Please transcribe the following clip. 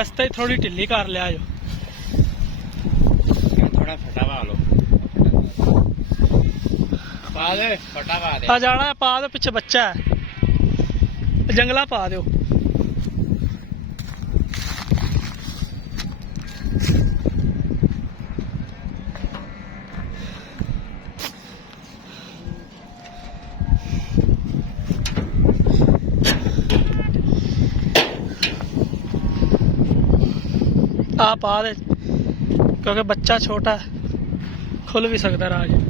रस्ते थोड़ी ढिली कर लिया जो थोड़ा फटा पा लो पा दे फटा पा दे आ जाना है पा दो पिछे बच्चा है जंगला पा दो आ पा दे क्योंकि बच्चा छोटा है खुल भी सकता राज